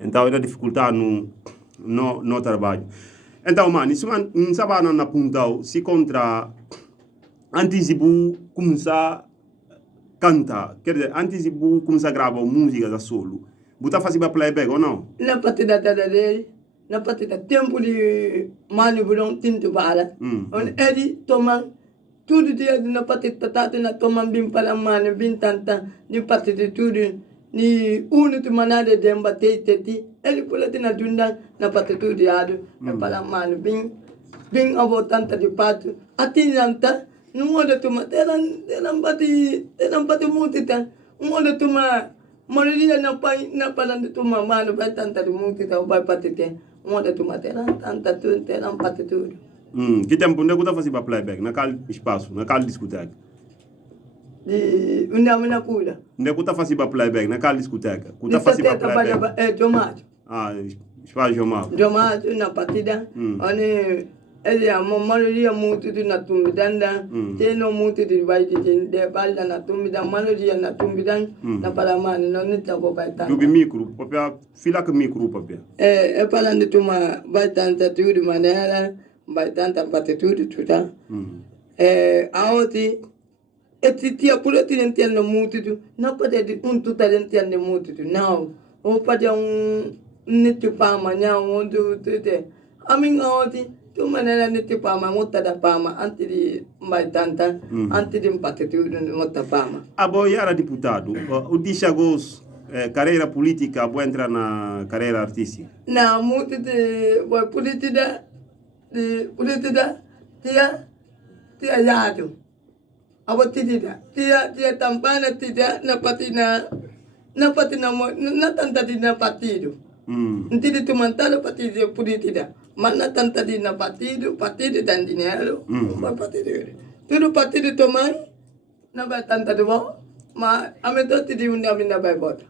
Então, era dificuldade no trabalho. Então, mano, isso não sabe na ponta, se contra antes de começar a cantar, quer dizer, antes de começar a gravar música da solo, você fazia para playback ou não? Na partida dele, na partida tempo de manobrar tinto bala, onde ele toma tudo dia na partida tata na toma bem para mano bem tanta de partida tudo ni uno tu manada de embate teti ele pula na dunda na partida tudo diado para mano bem abo tanta de pato atinanta não anda tu teran bati mutita não anda tu Maria na palanda tu mano vai tanta de mutita vai patite não anda tu teran tanta tu teran pati tudo. Que tempo onde você fazia para playback? Naquele espaço, naquela discoteca? Na cura. Onde você fazia para playback? Naquela discoteca? Você fazia para playback? É Tomato. Ah, espaço Tomato. Tomato na partida. Onde ele a maioria muito na tumbidanda. Tem no muito de vai de bala na tumbida, maioria na tumbidanda. Na paramana, não nita ko vai tanto. Do micro, papel, fila que micro papel. É falando tu vai tanta tudo maneira. Vai tanta tudo, tá? Aonde tia por ti entende muito, não pode tu entende muito, não. Ou pode nito pama, não, onde a minha aonde tu maneira nito pama, muita da pama, antes de vai tanta, antes de tudo, muita pama. A boia era deputado, o dia chegou carreira política, vou entrar na carreira artística. Não, muito de política. Tia yado. Apa tia tampana tia na patina na tanta di na partido. Ntidi tu mantalo partido politika. Mana tanta di na partido dan dinheiro. Partido. Tudo partido tomai na vai tanta do bom. Mas a metade de na vai voto.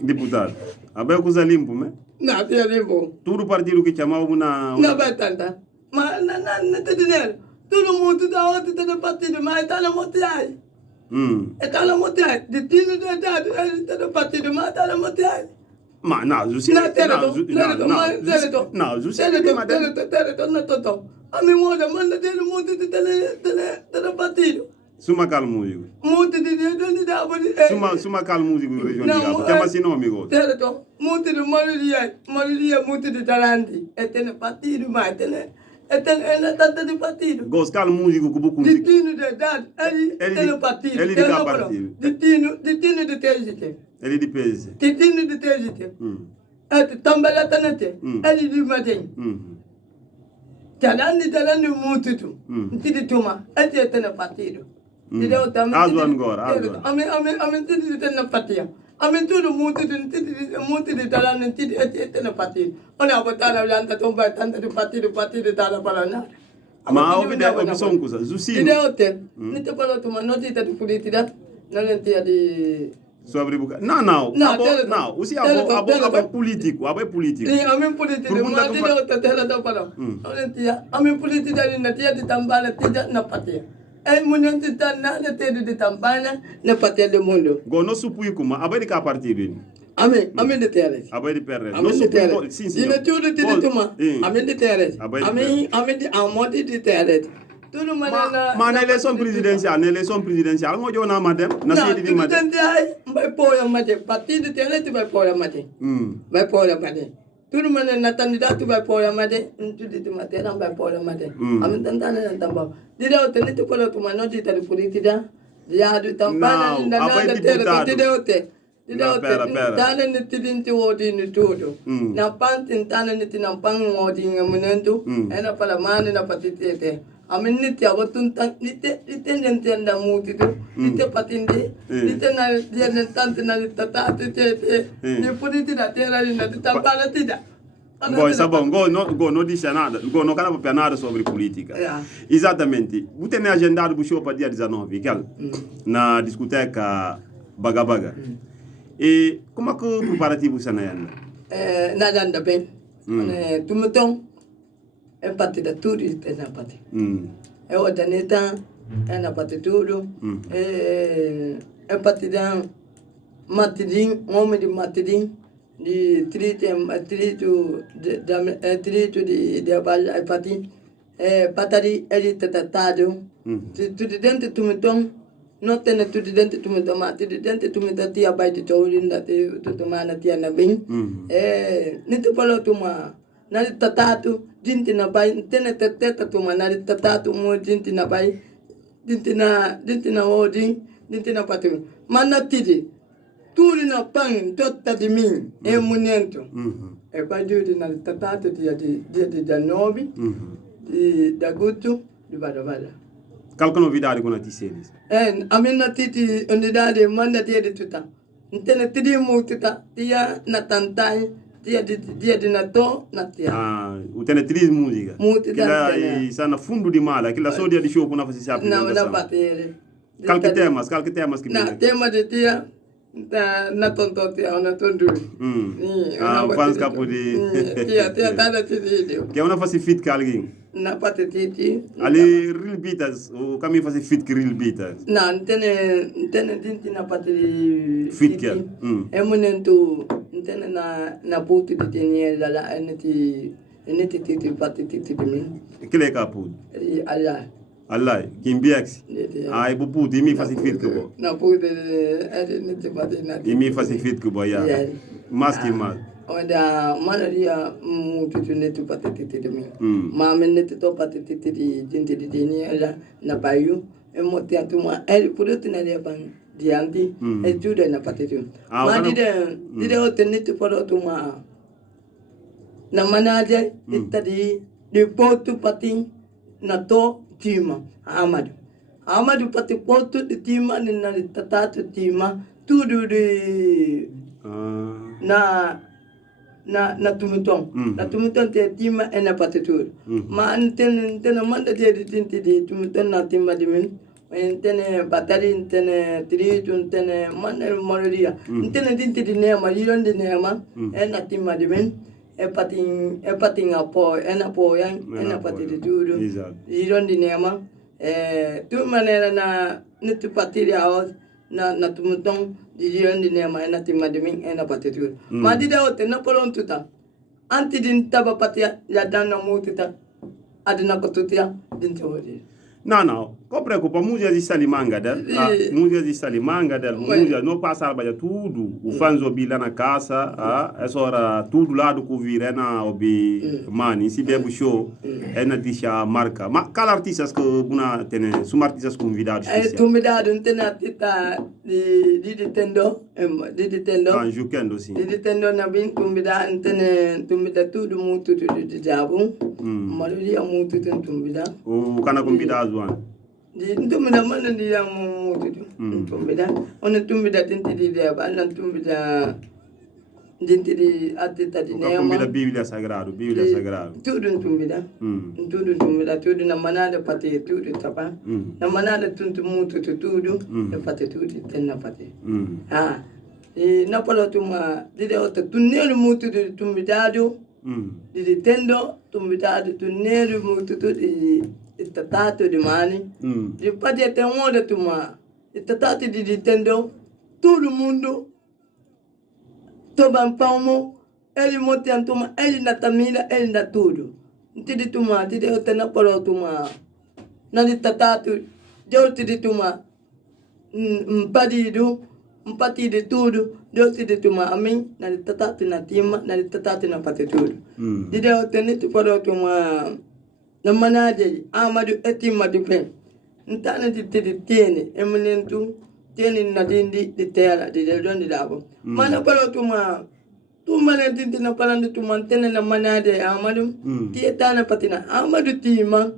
Deputado. Abai coisa limpo, né? Não, tia limpo. Tudo partido que chamava na vai tanta. Mas na te dinheiro. Todo mundo da outra tá no partido, mas está na motiagem. Está na motiagem. De tino de idade, ele está no partido, mas está na motiagem. Mas não, Jussi. Não, Jussi. A minha moda manda ter muito de tele partido. Suma calmo músico. Muito de Suma calmo músico regional. Chama assim não, amigo. Muito de maioria muito de talante. É ter no partido, mas ele tanta de partido. Gostar músico que bucu. De tino de idade, ele tem no partido. Ele de cá partido. De tino de TGT. Ele de PZ. De tino de TGT. Também lá tanete. Ele de matem. Talando muito tu. Ntidi tuma. Ele tem no partido. Azo agora. Amen tidi tem no partido. Amen tudo muito de talando tidi tem no partido. Ona botala lanta tomba tanta do partido tala para nada. Mas opção coisa. Jussi. Ideote. Nite para tuma notita de política. Não lentia de sobre buca. Não. O se abai político. Sim, a minha política. Mas ideote tela da para. Lentia. A minha política na tia de tambala tia na partido. É muito de nada ter de tambala na partido do mundo. Go no supui kuma abai de cá partido. Amen de teres. Abai de perre. No supui. Sim. Dina tudo de tuma. Amen de teres. Amen de amodi de teres. Tudo mana mas na eleição presidencial, não jona madem, na sede de madem. Vai pôr madem, partido teres vai pôr madem. Vai pôr madem. Tudo mana na candidato vai pôr madem, tudo de madem não vai pôr madem. Amen tantana não tamba. Dira o tenente pôr tu mano de ter política. Já do tampana na nada ter te Pera. Tana nitidinti wodi ni tudo. Na pantin tana niti nampang wodi ngamunentu. Ena pala mani na patitete. Amin niti awatun nite nentenda muti tu. Nite patindi. Nite na dia nentante na tata tete. Ni puditi na tera na tampala tida. Bom, está bom. Go no diz nada. Go no cara para nada sobre política. Exatamente. Você tem agendado o show para dia 19, na discoteca Baga. E como é que o preparativo está na ainda? Nada anda bem. Tumutão é partida tudo é na parte. É o daneta é na parte tudo. É partida matidinho, homem de matidinho. di 3 to the bal pati patari edit tatado to the dente to metom not ten to the dente to metoma to the dente to metatia by the torin that to mana tiana bin nito palo to ma na tatatu dinti na bay tene teta to mana tatatu mo dinti na bay dinti na odi dinti na patu mana tidi turi na pang dotta di min munento e qua giù na tatatu di Danobi di Dagutu di Badavada calcono vidare con ti sedi amina titi ondidade manda di tuta intene tidi mu tuta tia na tantai dia di nato na tia utene tri musica kila sana fundo di mala kila sodia di show kuna fasi sapi na batere calche temas che na tema de tia na tonto tia na tondu fans capo di tia tada titi che una fasi fit calgin na pateti ali real beaters o kami fasi fit real beaters na ntene tinti na pateti fit kia emunento ntene na puti di tenie la eneti titi pateti di min kile capo Allah kimbiax ai bu puti mi fasi fit ko na puti eneti pateti mi fasi fit ko ya maski mas onda manaria mutu netu pateti de mi mama netu to pateti di tinti di tenie la na bayu emoti atuma puti na le pan dianti e giude na pateti ma dide o tenetu poro tuma na manaje itadi di potu pati na to tima amadu pati potu di tima na tatatu tima tudu di na tumitong na tumitong te tima ena patitur ma antene manda de tinti di tumitong na tima di min intene batari intene tritu intene manel mororia intene tinti di nema yiron di nema ena tima di min e pating apo ena po yang ena pati di tudu yiron di nema tu manera na nitu patiri aos na tumitong di yiron di nema ena tima di min ena pati tudu ma di da ote na polon tuta anti din taba patia ya dana mutita adina kotutia din tawadi no preocupa música de salimanga música de salimanga música não passa a tudo o fanzo bila na casa essa hora tudo lado que vira na obi mani se bebo show é na tisha marca mas qual artistas que buna tem são artistas convidados convidado tem artista de tendo Jukendo sim de tendo na bin convidado tem tudo muito de jabo maioria muito tem convidado o kana convidado Tumbida mana dia mu tu tumbida ona tumbida tinti di dia bana tumbida tinti di atita di nema tumbida Bíblia sagrado tudo tumbida tudo na manada pati tudo tapa na manada tuntu mutu tudo e pati tudo tenna pati e na palo tuma di de ota tunnelo mutu di tumbidado di tendo tumbidado tunnelo mutu di Tatato di mani, di pati tem onda tuma, tatato di tendo, todo mundo, toban palmo, ele monte antuma, ele na tamila, ele na tudo. Ntidi tuma, di de otena polo tuma, na di tatato, deu di tuma, mpati di tudo, deu di tuma, amin, na di tatato na tima, na di tatato na pati tudo. Di de otena polo tuma, na manaje amadu etima di pen ntana di tiene eminentu tiene na dindi di tela di don di dabo mana palo tuma tu mana dindi na palando tuma tene na manaje amadu ti tana patina amadu tima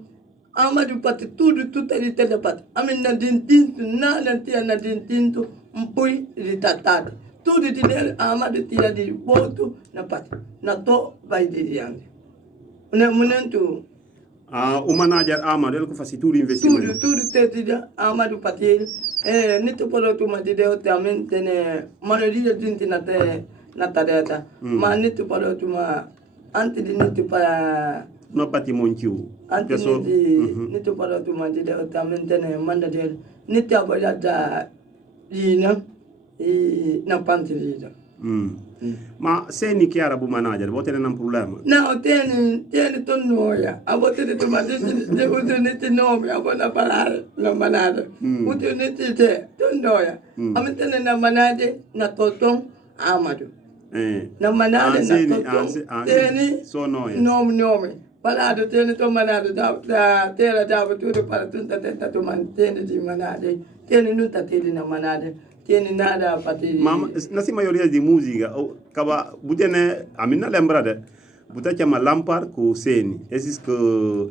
amadu pati tudo di tela pat amin na dindi na tia na dindi mpui di tatata tudo di amadu tia di botu na pati na to vai di yange una munentu o manager Amado ele que faz tudo investimento tudo tetida Amado patil nito polo tu matide o tamen tene manoria dinti na tareta ma nito polo tu ma anti di nito para no patimontiu anti nito polo tu matide o tamen tene manda del nito abolada ina na pantilida Ma se ni chiara bu manager, vuoi tenere un problema? No, tieni tu noia. A volte tu ma de utilizzi nome, a buona parlare, la manada. Utilizzi te, tu noia. A me tene na manade, na totong, amado. Na manade, na totong, tieni, so noia. Nome. Parlado, tieni tu manade, da terra da tutto para tutta tenta tu man, tieni di manade. Tieni nuta tieni na manade. Tieni nada a partire. Ma nasi maioria di musica, kaba butene, amina lembra de. Buta chiama Lampard con Seni. Esis che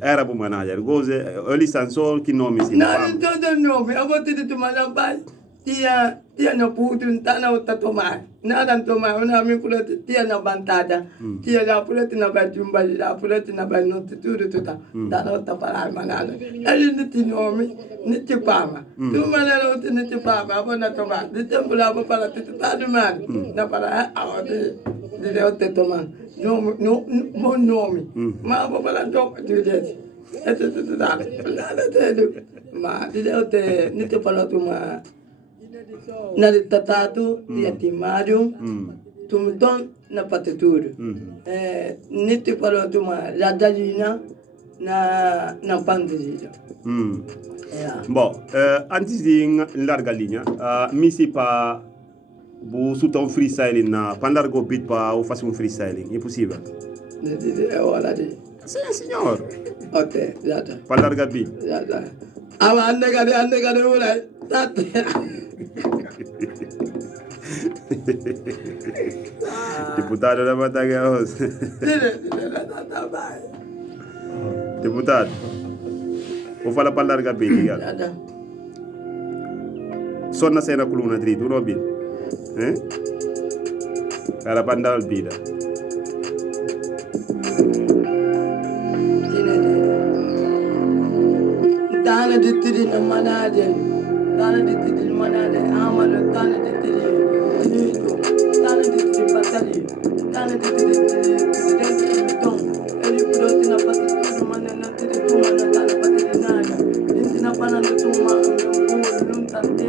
era bu manager. Goze, early sansol chi nomi si. No, non todo nome. A volte tu ma Lampard, tia no puto un tana o tatomai. Nada tomai, una mi pulete, tia na bantada. Tia la pulete na bajumba, la pulete na banotte tutto tutta. Dana o tapara manada. Eli niti nomi, niti pama. Tu manada o niti pama, a bona tomai. Di tempo la para tutto tadumani. Na para a di otte tomai. No, buon nome. Ma a para dopo tu dici. E tutto da. Ma di otte niti para tu ma na tatatu dia timaru tumton na patuturu niti palo tuma radalina na pandizija Bon, antes de larga linha, misi pa bu suta un freestyling na pandargo beat pa o fazer um freestyling, é possível? É hora de. Sim, senhor. Ok, já tá. Pandarga beat. Já tá. Ama ande kade mulai. Deputado da Matagalhos. Deputado, vou falar para largar bem, ligado? Só na cena coluna direito, não bem? Para bandar vida. Tana de tiri na manade, tana de tiri manade, amado, tana de tiri, tana de tiri batali, tana de tiri tom, ele pudou na patati, mana na tiri tuma na tana patati nada, ele na pana na tuma, não tante,